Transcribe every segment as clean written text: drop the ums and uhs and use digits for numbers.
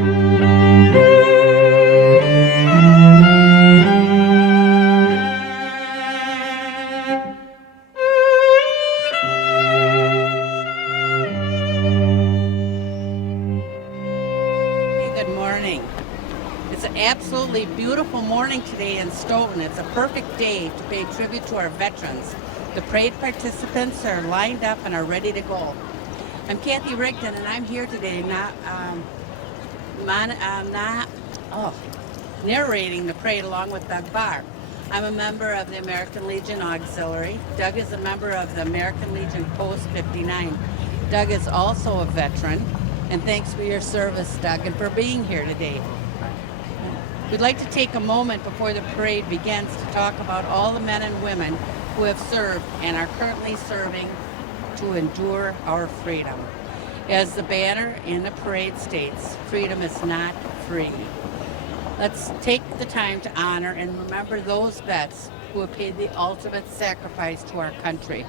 Good morning. It's an absolutely beautiful morning today in Stoughton. It's a perfect day to pay tribute to our veterans. The parade participants are lined up and are ready to go. I'm Kathy Rigdon, and I'm here today narrating the parade along with Doug Barr. I'm a member of the American Legion Auxiliary. Doug is a member of the American Legion Post 59. Doug is also a veteran, and thanks for your service, Doug, and for being here today. We'd like to take a moment before the parade begins to talk about all the men and women who have served and are currently serving to endure our freedom. As the banner in the parade states, freedom is not free. Let's take the time to honor and remember those vets who have paid the ultimate sacrifice to our country.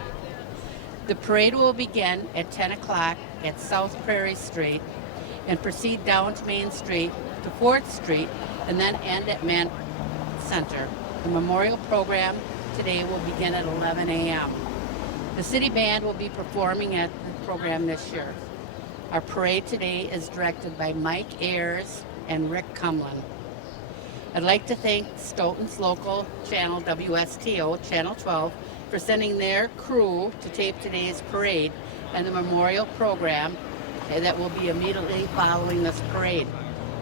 The parade will begin at 10 o'clock at South Prairie Street and proceed down to Main Street to 4th Street and then end at Mann Center. The memorial program today will begin at 11 a.m. The city band will be performing at the program this year. Our parade today is directed by Mike Ayers and Rick Cumlin. I'd like to thank Stoughton's local channel, WSTO, Channel 12, for sending their crew to tape today's parade and the memorial program that will be immediately following this parade.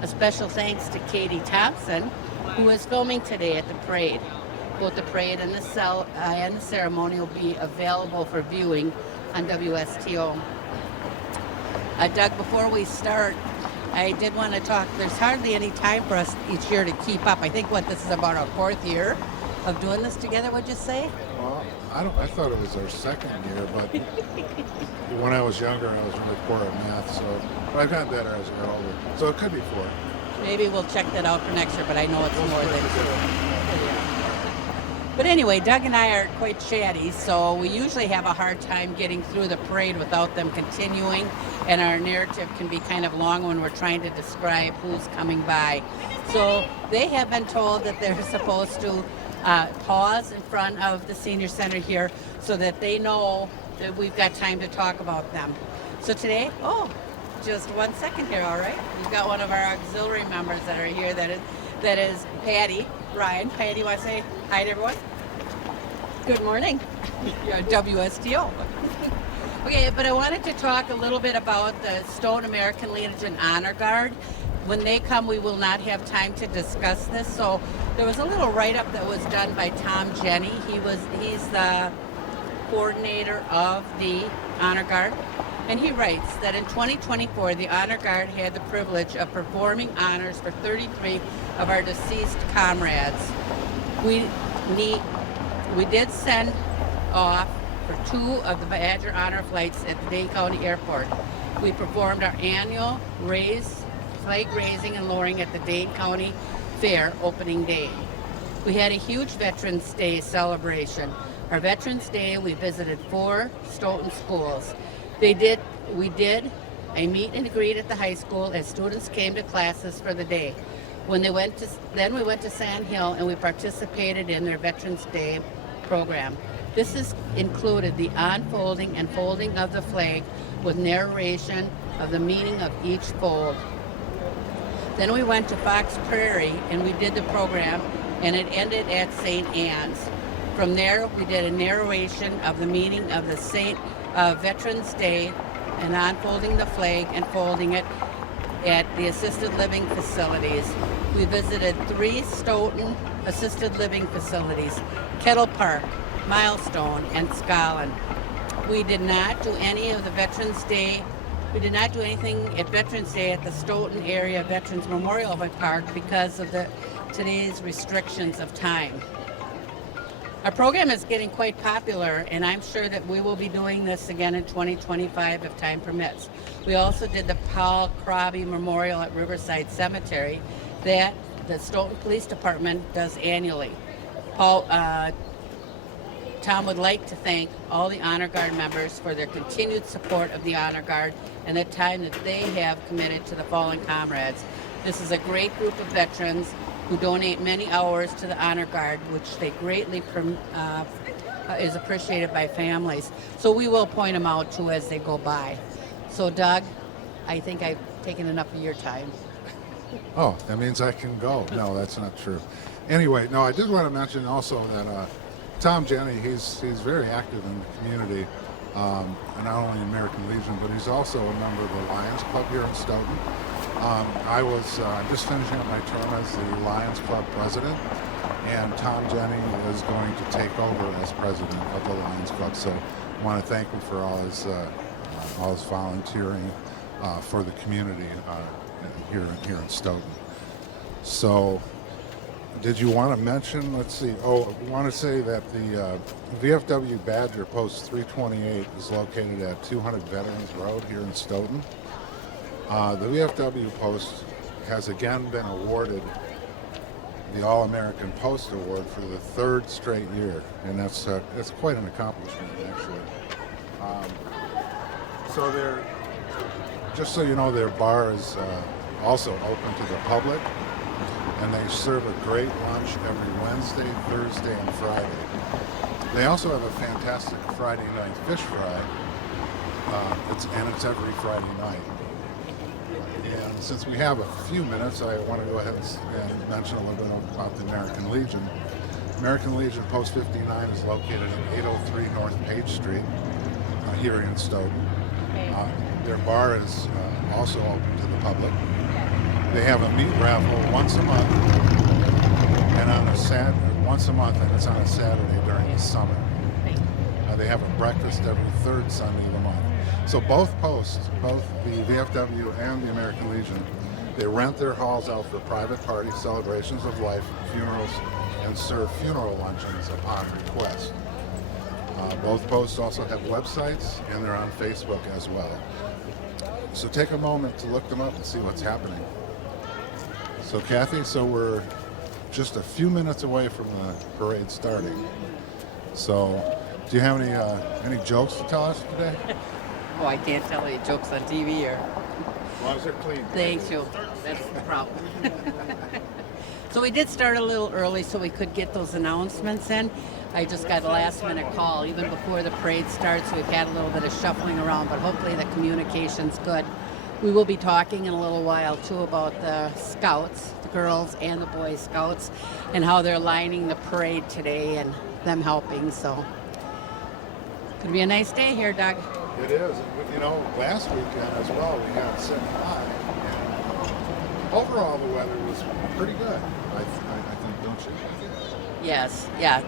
A special thanks to Katie Thompson, who is filming today at the parade. Both the parade and the ceremony will be available for viewing on WSTO. Doug, before we start, I did want to talk. There's hardly any time for us each year to keep up. I think this is about our 4th year of doing this together, would you say? Well, I thought it was our 2nd year, but when I was younger, I was really poor at math, but I've gotten better as I got older. So it could be 4. Maybe we'll check that out for next year, but I know it's more than 2. But anyway, Doug and I are quite chatty, so we usually have a hard time getting through the parade without them continuing, and our narrative can be kind of long when we're trying to describe who's coming by. So they have been told that they're supposed to pause in front of the senior center here so that they know that we've got time to talk about them. So today, just 1 second here, all right? We've got one of our auxiliary members that are here. That is Patty Ryan. Patty, you want to say hi to everyone? Good morning. You're at WSTO. Okay, but I wanted to talk a little bit about the Stoughton American Legion Honor Guard. When they come, we will not have time to discuss this. So there was a little write-up that was done by Tom Jenny. He's the coordinator of the Honor Guard. And he writes that in 2024, the Honor Guard had the privilege of performing honors for 33 of our deceased comrades. We did send off for 2 of the Badger Honor flights at the Dane County Airport. We performed our annual flag raising and lowering at the Dane County Fair opening day. We had a huge Veterans Day celebration. Our Veterans Day, we visited 4 Stoughton schools. We did a meet and greet at the high school as students came to classes for the day. Then we went to Sand Hill and we participated in their Veterans Day program. This included the unfolding and folding of the flag with narration of the meaning of each fold. Then we went to Fox Prairie and we did the program, and it ended at St. Anne's. From there, we did a narration of the meaning of the Veterans Day and unfolding the flag and folding it at the assisted living facilities. We visited 3 Stoughton assisted living facilities: Kettle Park, Milestone, and Scotland. We did not do any of the Veterans Day. We did not do anything at Veterans Day at the Stoughton Area Veterans Memorial Park because of today's restrictions of time. Our program is getting quite popular, and I'm sure that we will be doing this again in 2025 if time permits. We also did the Paul Crabbe Memorial at Riverside Cemetery that the Stoughton Police Department does annually. Tom would like to thank all the Honor Guard members for their continued support of the Honor Guard and the time that they have committed to the fallen comrades. This is a great group of veterans who donate many hours to the Honor Guard, which they greatly is appreciated by families. So we will point them out too as they go by. So Doug, I think I've taken enough of your time. Oh, that means I can go. No, that's not true. Anyway, no, I did want to mention also that Tom Jenny, he's very active in the community, and not only in American Legion, but he's also a member of the Lions Club here in Stoughton. I was just finishing up my term as the Lions Club president, and Tom Jenny is going to take over as president of the Lions Club. So I want to thank him for all his volunteering for the community here in Stoughton. So, did you want to mention? Let's see. Oh, I want to say that the VFW Badger Post 328 is located at 200 Veterans Road here in Stoughton. The VFW Post has again been awarded the All-American Post Award for the third straight year, and that's quite an accomplishment, actually. So they're, just so you know, their bar is also open to the public, and they serve a great lunch every Wednesday, Thursday, and Friday. They also have a fantastic Friday night fish fry, it's every Friday night. And since we have a few minutes, I want to go ahead and mention a little bit about the American Legion. American Legion Post 59 is located at 803 North Page Street here in Stoughton. Their bar is also open to the public. They have a meat raffle once a month, and it's on a Saturday during the summer. They have a breakfast every third Sunday of the month. So both posts, both the VFW and the American Legion, they rent their halls out for private parties, celebrations of life, funerals, and serve funeral luncheons upon request. Both posts also have websites, and they're on Facebook as well. So take a moment to look them up and see what's happening. So Kathy, we're just a few minutes away from the parade starting. So do you have any jokes to tell us today? Oh, I can't tell any jokes on TV or. As long as they're clean. Thank you. That's the problem. So we did start a little early so we could get those announcements in. I just got a last minute call even before the parade starts. We've had a little bit of shuffling around, but hopefully the communication's good. We will be talking in a little while too about the scouts, the girls and the boy scouts, and how they're lining the parade today and them helping. So it's gonna be a nice day here, Doug. It is. You know, last weekend as well, we got 75, and overall the weather was pretty good. I think, don't you? Yes, yeah.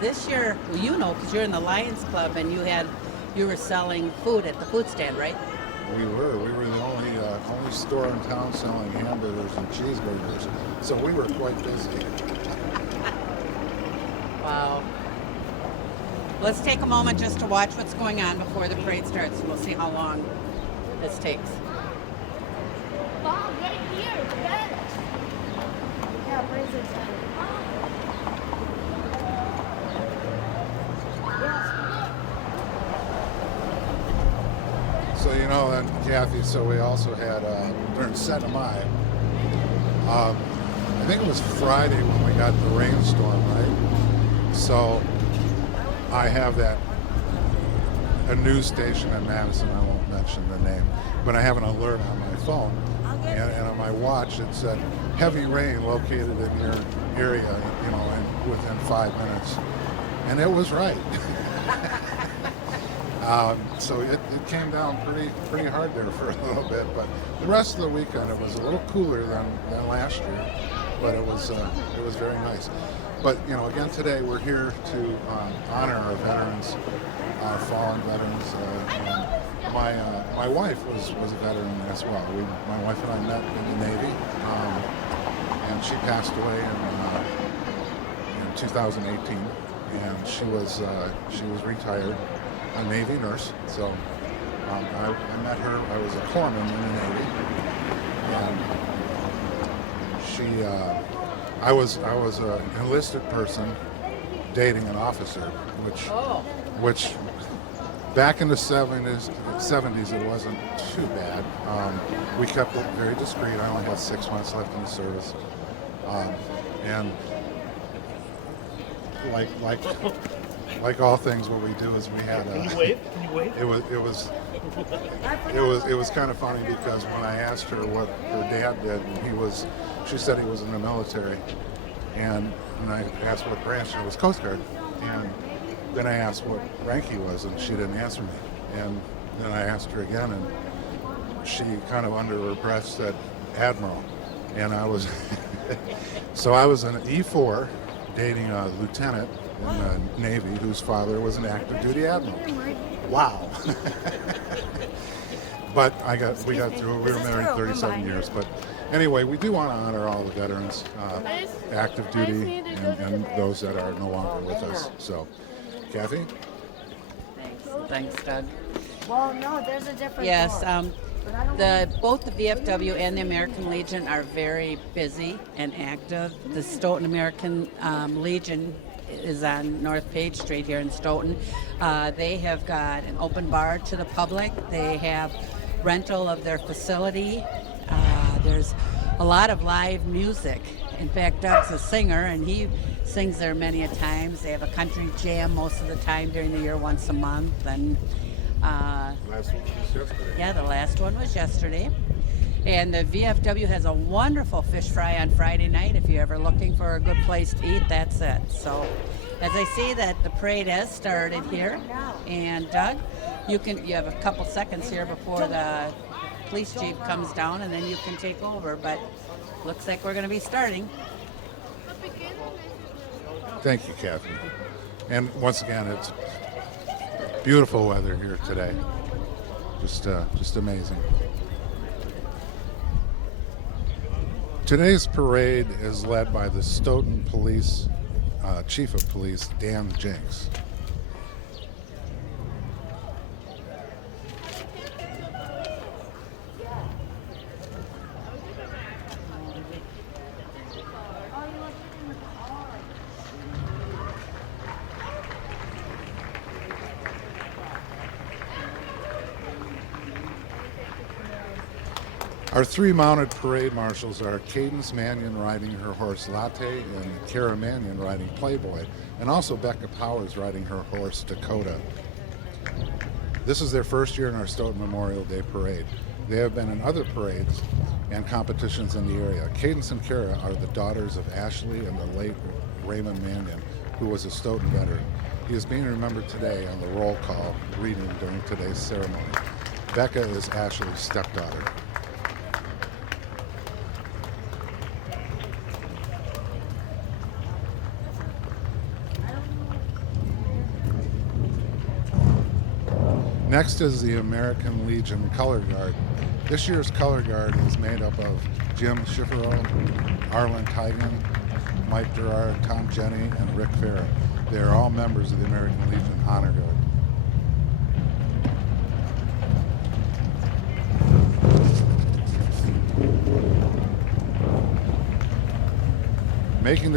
This year, well, you know, because you're in the Lions Club and you were selling food at the food stand, right? We were the only store in town selling hamburgers and cheeseburgers, so we were quite busy. Wow. Let's take a moment just to watch what's going on before the parade starts, and we'll see how long this takes. Wow, right here, red. Yeah, where's it? So, you know, and Kathy, so we also had, during Set of Mai, I think it was Friday when we got the rainstorm, right? So I have a news station in Madison, I won't mention the name, but I have an alert on my phone, and on my watch it said, heavy rain located in your area, you know, within 5 minutes. And it was right. So it came down pretty hard there for a little bit, but the rest of the weekend it was a little cooler than last year, but it was very nice. But you know, again today we're here to honor our veterans, our fallen veterans. And my wife was a veteran as well. My wife and I met in the Navy, and she passed away in 2018, and she was retired. A Navy nurse, so I met her. I was a corpsman in the Navy, and I was an enlisted person dating an officer, which Oh. which back in the 70s it wasn't too bad. We kept it very discreet. I only had 6 months left in the service, and like all things, what we do is we had. Can you wave? Can you wave? It was kind of funny because when I asked her what her dad did, she said he was in the military, and I asked what branch, and it was Coast Guard, and then I asked what rank he was, and she didn't answer me, and then I asked her again, and she kind of under her breath said Admiral, and I was so I was an E4 dating a lieutenant in the Navy whose father was an active duty admiral. Wow. But we got through it. We were married 37 years. But anyway, we do want to honor all the veterans, active duty, and those that are no longer with us. So, Kathy? Thanks, Doug. Well, no, there's a different Yes, door. But I don't both the VFW and the American Legion are very busy and active. The Stoughton American Legion is on North Page Street here in Stoughton. They have got an open bar to the public. They have rental of their facility. There's a lot of live music. In fact, Doug's a singer, and he sings there many a times. They have a country jam most of the time during the year, once a month. And Last one was yesterday. yeah, the last one was yesterday. And the VFW has a wonderful fish fry on Friday night. If you're ever looking for a good place to eat, that's it. So, as I see that the parade has started here, and Doug, you have a couple seconds here before the police chief comes down, and then you can take over. But looks like we're going to be starting. Thank you, Kathy. And once again, it's beautiful weather here today. Just amazing. Today's parade is led by the Stoughton Police Chief of Police, Dan Jenks. Our three mounted parade marshals are Cadence Mannion riding her horse Latte and Kara Mannion riding Playboy, and also Becca Powers riding her horse Dakota. This is their first year in our Stoughton Memorial Day Parade. They have been in other parades and competitions in the area. Cadence and Kara are the daughters of Ashley and the late Raymond Mannion, who was a Stoughton veteran. He is being remembered today on the roll call reading during today's ceremony. Becca is Ashley's stepdaughter. Next is the American Legion Color Guard. This year's Color Guard is made up of Jim Schifferow, Arlen Tigan, Mike Gerard, Tom Jenny, and Rick Farah. They are all members of the American Legion Honor Guard. Making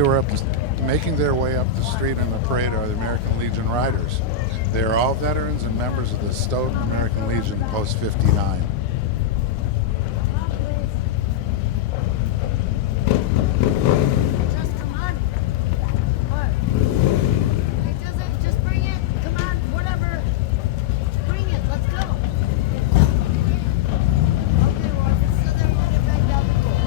their way up the street in the parade are the American Legion Riders. They are all veterans and members of the Stoughton American Legion Post 59. Just come on. What? It doesn't, just bring it. Come on, whatever. Bring it, let's go. Okay, well, if it's still there, we'll get back down the road.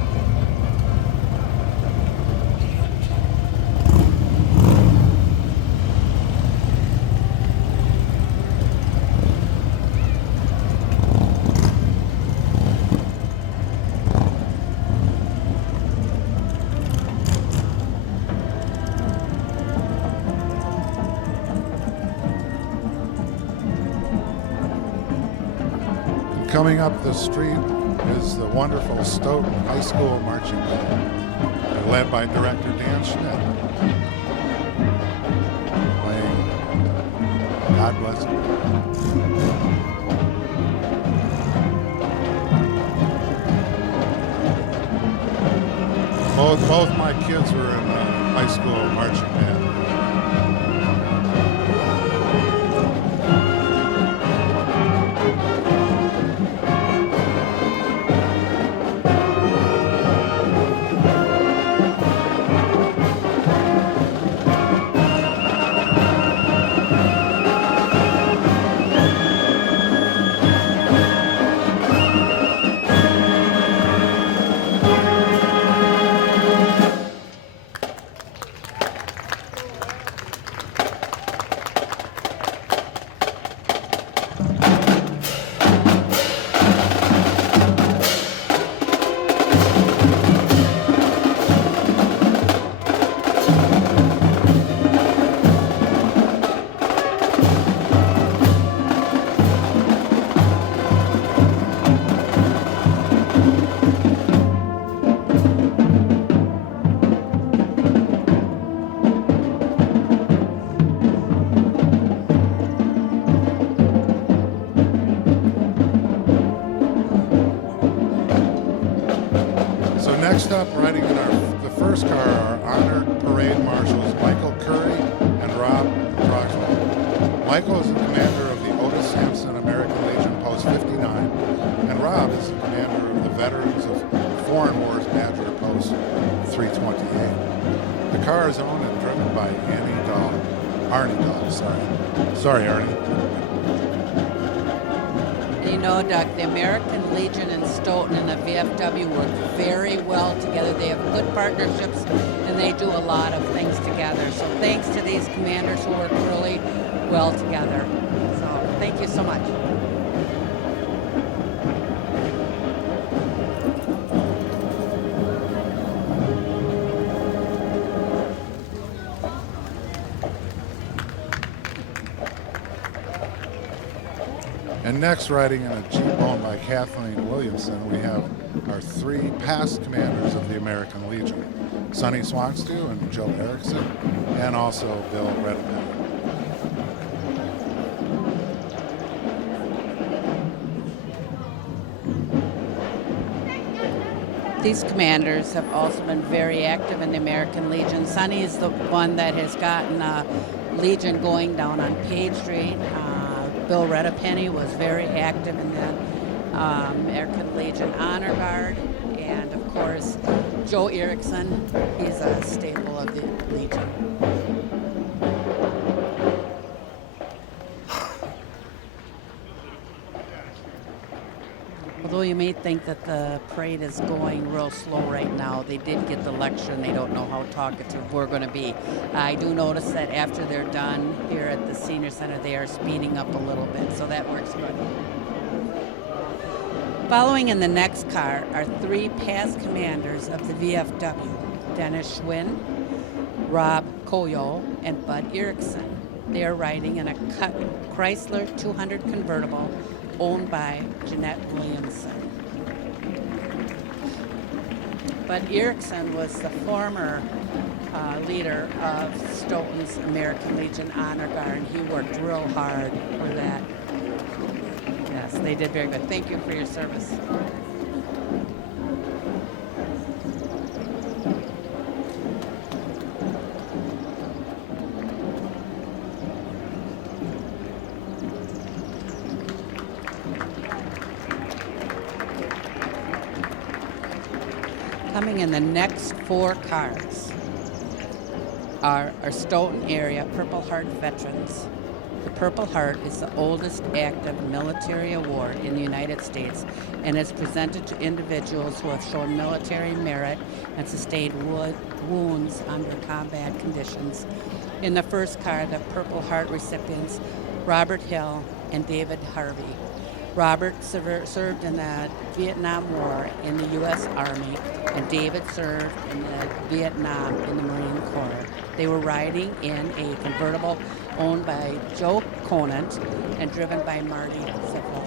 Coming up the street is the wonderful Stoughton High School Marching Band. They're led by director Dan Schmidt, playing God Bless You. Both my kids were in high school marching band. next up, riding in the first car, are honored parade marshals Michael Curry and Rob Troxel. Michael is the commander of the Otis Sampson American Legion Post 59, and Rob is the commander of the Veterans of Foreign Wars Badger Post 328. The car is owned and driven by Arnie Dahl, sorry Arnie. You know, Doug, the American Legion in Stoughton and the VFW work very well together. They have good partnerships and they do a lot of things together. So thanks to these commanders who work really well together. So thank you so much. And next, riding in a Jeep owned by Kathleen Williamson, we have our three past commanders of the American Legion, Sonny Swankstew and Joe Erickson, and also Bill Redden. These commanders have also been very active in the American Legion. Sonny is the one that has gotten Legion going down on Page Street. Bill Reddepenny was very active in the American Legion Honor Guard. And of course, Joe Erickson, he's a staple of the Legion. Although you may think that the parade is going real slow right now, they did get the lecture and they don't know how talkative we're going to be. I do notice that after they're done here at the Senior Center, they are speeding up a little bit, so that works good. Following in the next car are three past commanders of the VFW, Dennis Schwinn, Rob Koyo, and Bud Erickson. They are riding in a Chrysler 200 convertible owned by Jeanette Williamson. Bud Erickson was the former leader of Stoughton's American Legion Honor Guard, and he worked real hard for that. Yes, they did very good. Thank you for your service. Coming in the next four cars are our Stoughton area Purple Heart veterans. The Purple Heart is the oldest active military award in the United States and is presented to individuals who have shown military merit and sustained wounds under combat conditions. In the first car, the Purple Heart recipients, Robert Hill and David Harvey. Robert served in the Vietnam War in the U.S. Army, and David served in the Vietnam in the Marine Corps. They were riding in a convertible owned by Joe Conant and driven by Marty Ziffel.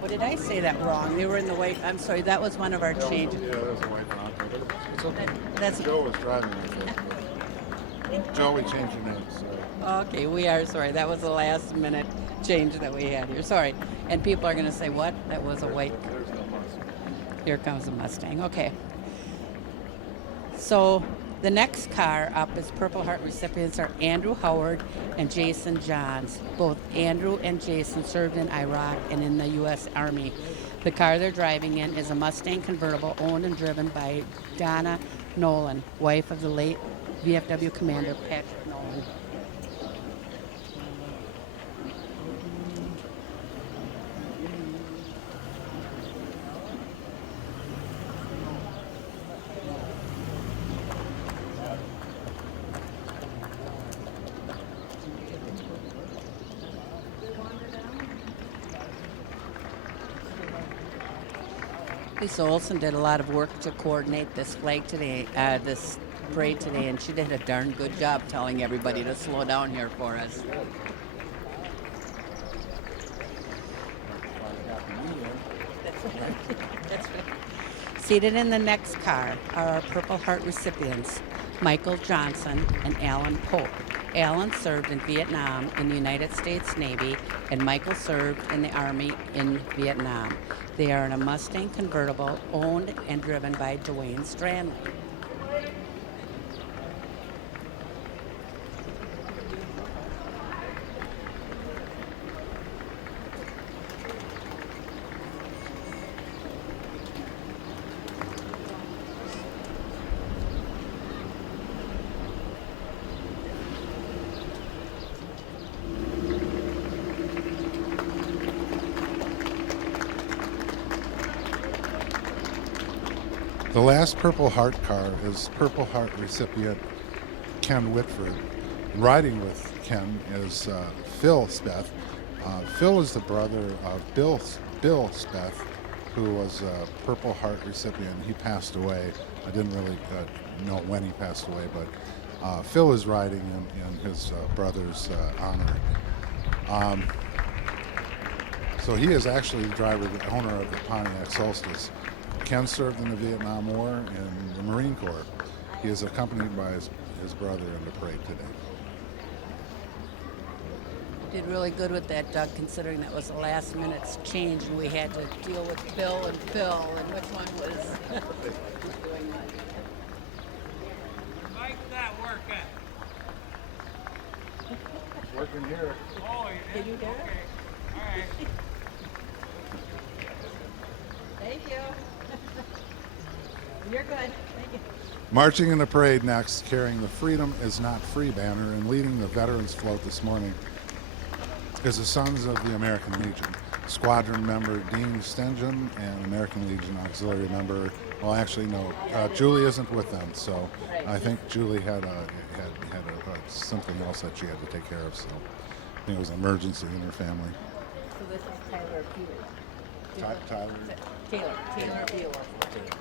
What did I say that wrong? They were in the white. I'm sorry, that was one of our changes. Yeah, that was a white Bronco, but it's okay. That's Joe was driving with it. Joe, we changed your name, so. Okay, we are sorry. That was the last minute change that we had here. Sorry. And people are going to say, what? That was a white. There's no Mustang. Here comes a Mustang. Okay. So the next car up is Purple Heart recipients are Andrew Howard and Jason Johns. Both Andrew and Jason served in Iraq and in the U.S. Army. The car they're driving in is a Mustang convertible owned and driven by Donna Nolan, wife of the late VFW commander Patrick Nolan. Lisa Olson did a lot of work to coordinate this flag today, this parade today, and she did a darn good job telling everybody to slow down here for us. That's right. That's right. Seated in the next car are our Purple Heart recipients, Michael Johnson and Alan Pope. Alan served in Vietnam in the United States Navy and Michael served in the Army in Vietnam. They are in a Mustang convertible owned and driven by Dwayne Stranley. The last Purple Heart car is Purple Heart recipient Ken Whitford. Riding with Ken is Phil Speth. Phil is the brother of Bill Speth, who was a Purple Heart recipient. He passed away. I didn't really know when he passed away, but Phil is riding in his brother's honor. So he is actually the driver, the owner of the Pontiac Solstice. Ken served in the Vietnam War in the Marine Corps. He is accompanied by his brother in the parade today. Did really good with that, Doug, considering that was a last minute change and we had to deal with Bill and Phil and which one was doing what. Mike's not working. It's working here. Oh, Did you hear it? okay. All right. Thank you. You're good. Thank you. Marching in the parade next, carrying the Freedom is Not Free banner and leading the Veterans Float this morning is the Sons of the American Legion. Squadron member Dean Stengen and American Legion Auxiliary member, well actually no, Julie isn't with them, so I think Julie had something else that she had to take care of, so I think it was an emergency in her family. So this is Tyler Bueller. Tyler? Taylor Bueller.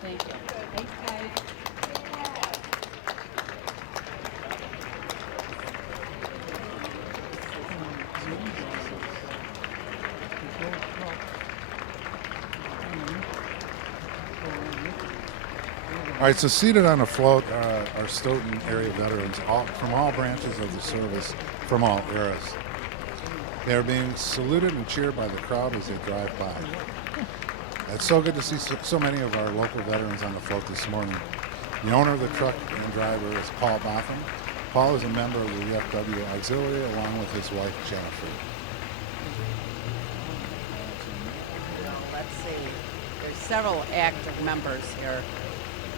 Thank you. Thanks, guys. All right, so seated on a float are Stoughton area veterans from all branches of the service, from all eras. They are being saluted and cheered by the crowd as they drive by. It's so good to see so many of our local veterans on the float this morning. The owner of the truck and driver is Paul Botham. Paul is a member of the VFW Auxiliary along with his wife Jennifer. Let's see. There's several active members here.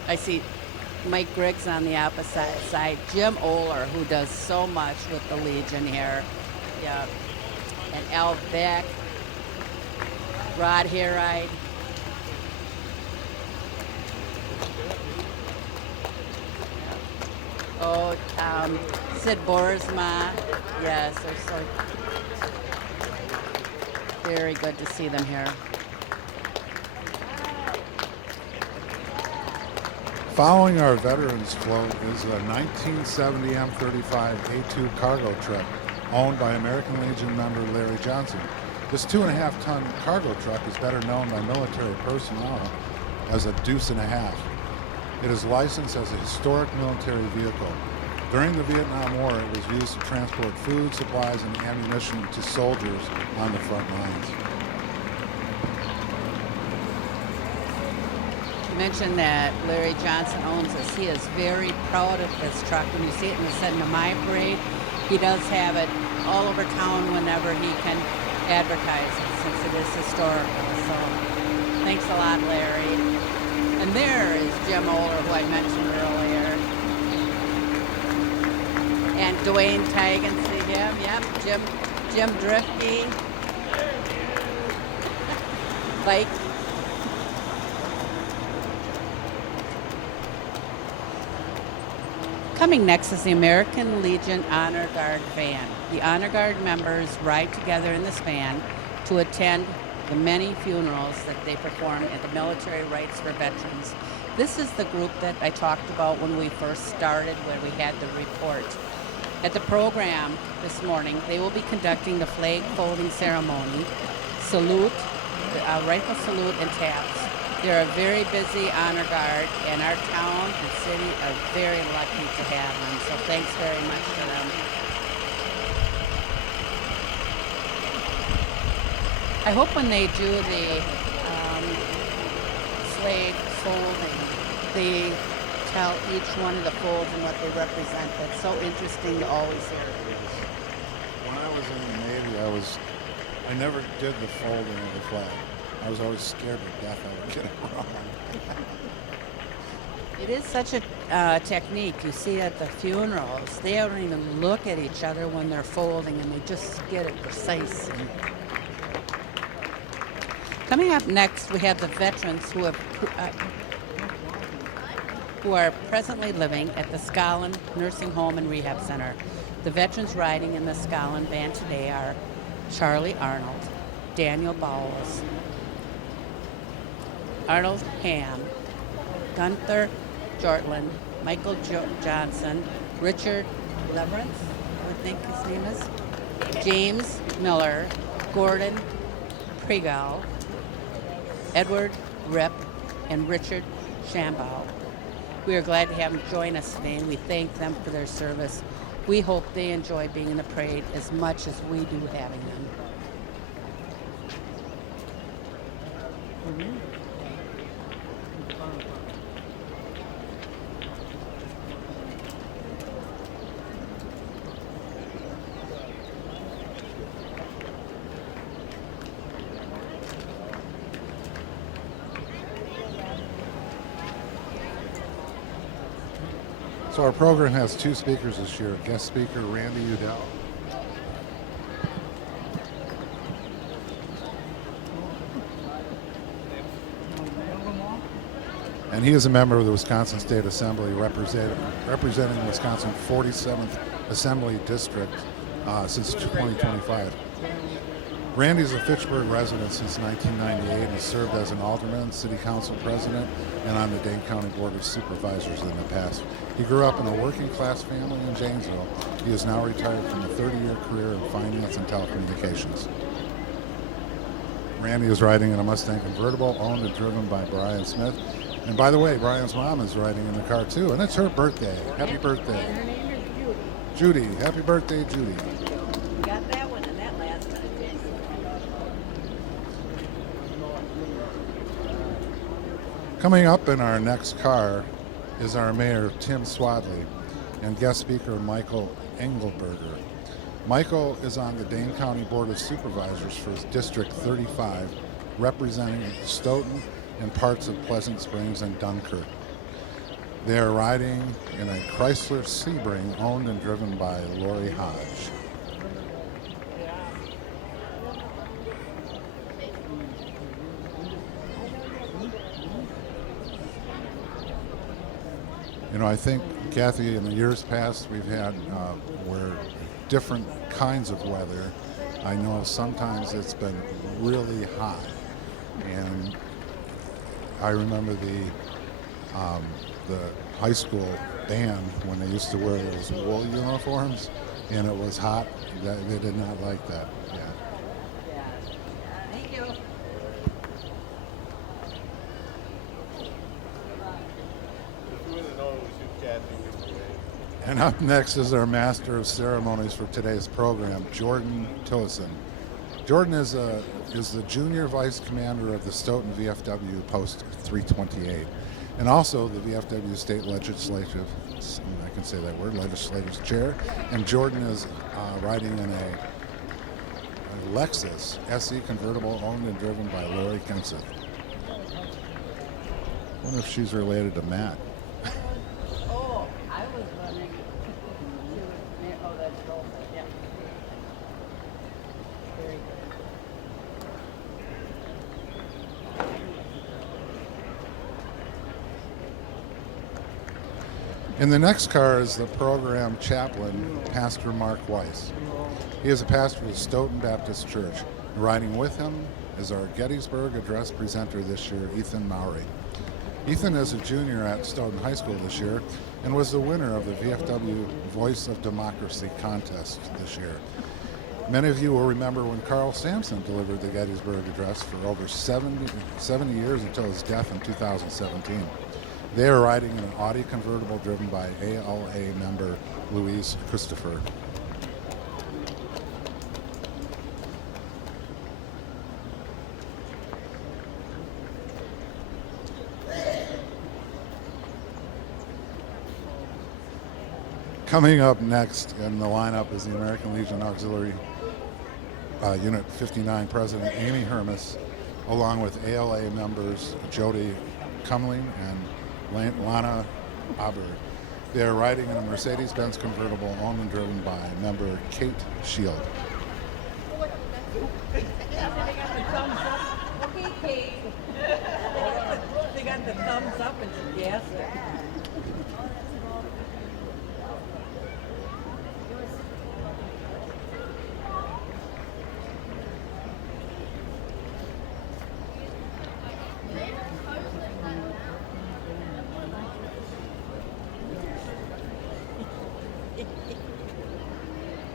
I see Mike Griggs on the opposite side. Jim Oler, who does so much with the Legion here. Yeah. And Al Beck. Rod Heride. Oh, Sid Boersma. Yes, they're so very good to see them here. Following our veterans float is a 1970 M35 A2 cargo truck owned by American Legion member Larry Johnson. This 2.5-ton cargo truck is better known by military personnel as a deuce and a half. It is licensed as a historic military vehicle. During the Vietnam War, it was used to transport food, supplies, and ammunition to soldiers on the front lines. You mentioned that Larry Johnson owns this. He is very proud of this truck. When you see it in the Send to My Parade, he does have it all over town whenever he can advertise it, since it is historical. So thanks a lot, Larry. And there is Jim Oler, who I mentioned earlier. And Dwayne Tigan, see him? Yep, Jim Drifty. Mike. Coming next is the American Legion Honor Guard van. The Honor Guard members ride together in this van to attend the many funerals that they perform at the Military Rights for Veterans. This is the group that I talked about when we first started, where we had the report. At the program this morning, they will be conducting the flag folding ceremony, salute, rifle salute, and taps. They're a very busy honor guard, and our town and city are very lucky to have them. So thanks very much to them. I hope when they do the slate folding, they tell each one of the folds and what they represent. That's so interesting to always hear. When I was in the Navy, I never did the folding of the flag. I was always scared to death I would get it wrong. It is such a technique. You see at the funerals, they don't even look at each other when they're folding, and they just get it precise. Coming up next, we have the veterans who are presently living at the Scotland Nursing Home and Rehab Center. The veterans riding in the Scotland band today are Charlie Arnold, Daniel Bowles, Arnold Ham, Gunther Jortland, Michael Johnson, Richard Leverance, I would think his name is, James Miller, Gordon Pregal, Edward Rip, and Richard Shambow. We are glad to have them join us today, and we thank them for their service. We hope they enjoy being in the parade as much as we do having them. So our program has two speakers this year. Guest speaker Randy Udell. And he is a member of the Wisconsin State Assembly representing Wisconsin 47th Assembly District since 2025. Randy's a Fitchburg resident since 1998 and has served as an alderman, city council president, and on the Dane County Board of Supervisors in the past. He grew up in a working class family in Janesville. He is now retired from a 30-year career in finance and telecommunications. Randy is riding in a Mustang convertible owned and driven by Brian Smith. And by the way, Brian's mom is riding in the car too, and it's her birthday. Happy birthday. And her name is Judy. Judy, happy birthday, Judy. You got that one and that last minute, Jason. Coming up in our next car is our mayor, Tim Swadley, and guest speaker, Michael Engelberger. Michael is on the Dane County Board of Supervisors for District 35, representing Stoughton and parts of Pleasant Springs and Dunkirk. They are riding in a Chrysler Sebring owned and driven by Lori Hodge. You know, I think, Kathy, in the years past we've had where different kinds of weather. I know sometimes it's been really hot, and I remember the high school band when they used to wear those wool uniforms, and it was hot. They did not like that. Yeah. Thank you. And up next is our master of ceremonies for today's program, Jordan Tillison. Jordan is the junior vice commander of the Stoughton VFW Post 328, and also the VFW State Legislative, I can say that word, Legislative Chair. And Jordan is riding in a Lexus SE convertible owned and driven by Lori Kenseth. I wonder if she's related to Matt. Oh, I was wondering. Oh, that's Dolphin. Yeah. Very good. In the next car is the program chaplain, Pastor Mark Weiss. He is a pastor of the Stoughton Baptist Church. Riding with him is our Gettysburg Address presenter this year, Ethan Mowry. Ethan is a junior at Stoughton High School this year and was the winner of the VFW Voice of Democracy contest this year. Many of you will remember when Carl Sampson delivered the Gettysburg Address for over 70 years until his death in 2017. They are riding in an Audi convertible driven by ALA member Louise Christopher. Coming up next in the lineup is the American Legion Auxiliary Unit 59 President Amy Hermes, along with ALA members Jody Cumling and Lana Aber. They are riding in a Mercedes-Benz convertible owned and driven by member Kate Shield. Okay, Kate. They got the thumbs up and she gassed it.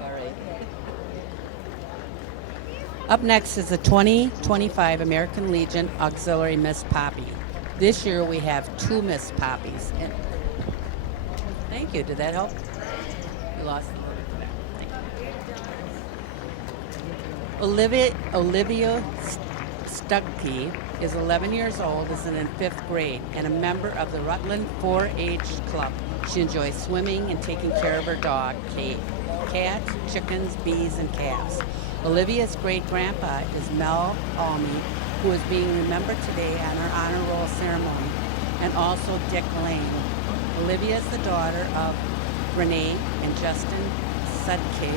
All right. Up next is the 2025 American Legion Auxiliary Miss Poppy. This year we have 2 Miss Poppies. And thank you. Did that help? You lost a little bit of that. Thank you. Olivia Stugke is 11 years old, is in 5th grade, and a member of the Rutland 4-H Club. She enjoys swimming and taking care of her dog, Kate. Cats, chickens, bees, and calves. Olivia's great-grandpa is Mel Almy, who is being remembered today on her honor roll ceremony, and also Dick Lane. Olivia is the daughter of Renee and Justin Sudke.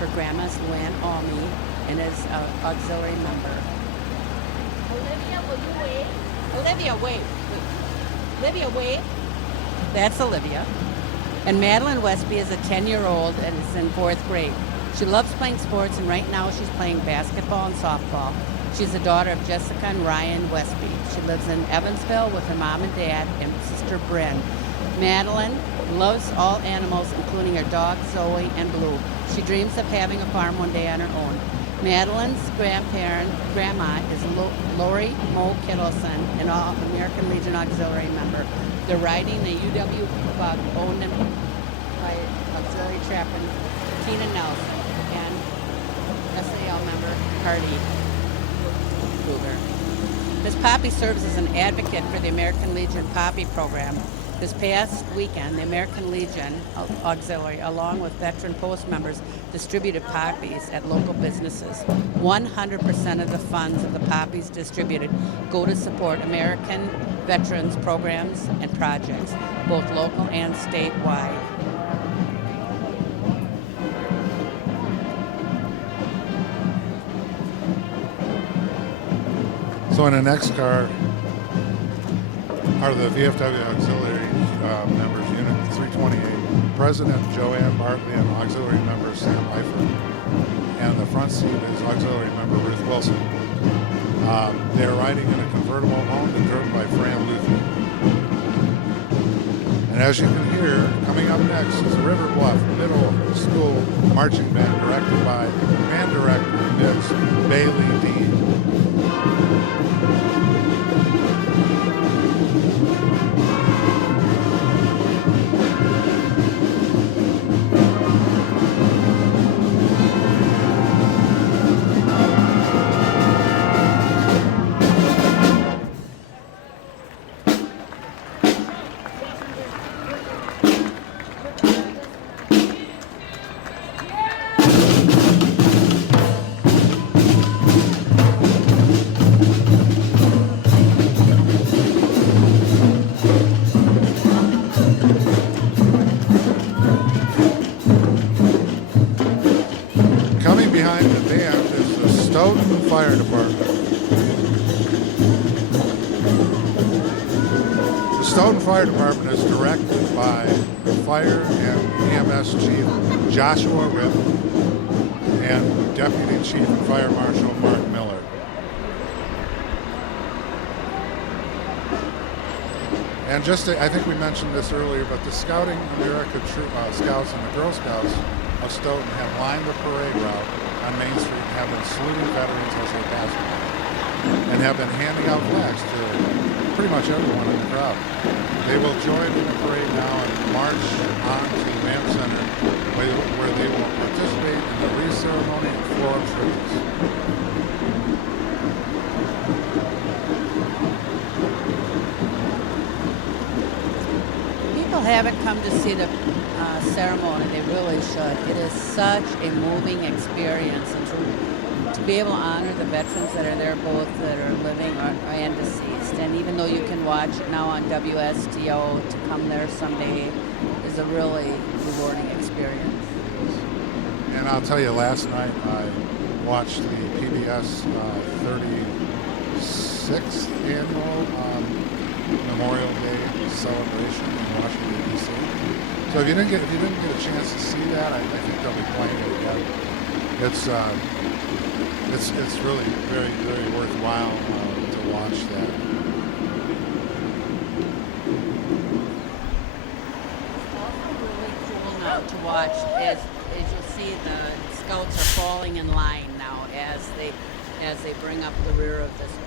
Her grandma is Luann Almy and is an auxiliary member. Olivia, will you wait? Olivia, wait. Olivia, wait. That's Olivia. And Madeline Westby is a 10-year-old and is in 4th grade. She loves playing sports, and right now she's playing basketball and softball. She's the daughter of Jessica and Ryan Westby. She lives in Evansville with her mom and dad and sister Bryn. Madeline loves all animals, including her dog Zoe and Blue. She dreams of having a farm one day on her own. Madeline's grandma is Lori Mo Kittleson, an American Legion Auxiliary member. They're riding the UW bug owned by Auxiliary Chaplain Tina Nelson and SAL member Hardy Cougar. Ms. Poppy serves as an advocate for the American Legion Poppy program. This past weekend, the American Legion Auxiliary, along with veteran post members, distributed poppies at local businesses. 100% of the funds of the poppies distributed go to support American veterans programs and projects, both local and statewide. So in the next car are the VFW Auxiliary members, Unit 328, President Joanne Bartley and Auxiliary member Sam Eifert. And the front seat is Auxiliary member Ruth Wilson. They're riding in a convertible owned and driven by Fran Luther. And as you can hear, coming up next is the River Bluff Middle School Marching Band, directed by band director Ms. Bailey Dean. Behind the band is the Stoughton Fire Department. The Stoughton Fire Department is directed by Fire and EMS Chief Joshua Ripp and Deputy Chief and Fire Marshal Mark Miller. And I think we mentioned this earlier, but the Scouting America Scouts and the Girl Scouts of Stoughton have lined the parade route on Main Street and have been saluting veterans as they pass by, and have been handing out flags to pretty much everyone in the crowd. They will join in the parade now and march on to the Command Center, where they will participate in the wreath ceremony and floor of tributes. People haven't come to see the ceremony. They really should. It is such a moving experience, and to be able to honor the veterans that are there, both that are living and deceased. And even though you can watch it now on WSTO, to come there someday is a really rewarding experience. And I'll tell you, last night I watched the PBS 36th annual Memorial Day celebration in Washington D.C. So if you didn't get a chance to see that, I think they'll be playing it again. It's really very, very worthwhile to watch that. It's also really cool now to watch as you'll see the scouts are falling in line now as they bring up the rear of this parade.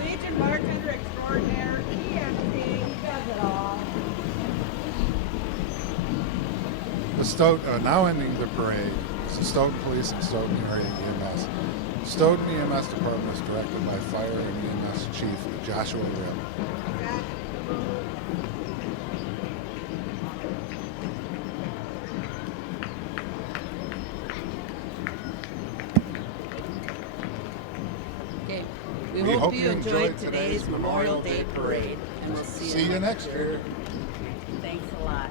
Legion bartender extraordinaire, EMT, he does it all. The Stoughton, now ending the parade, is the Stoughton Police and Stoughton Area EMS. Stoughton EMS Department is directed by Fire and EMS Chief Joshua Ribb. Okay. We hope you enjoyed today's Memorial Day parade, and we'll see you next year. Thanks a lot.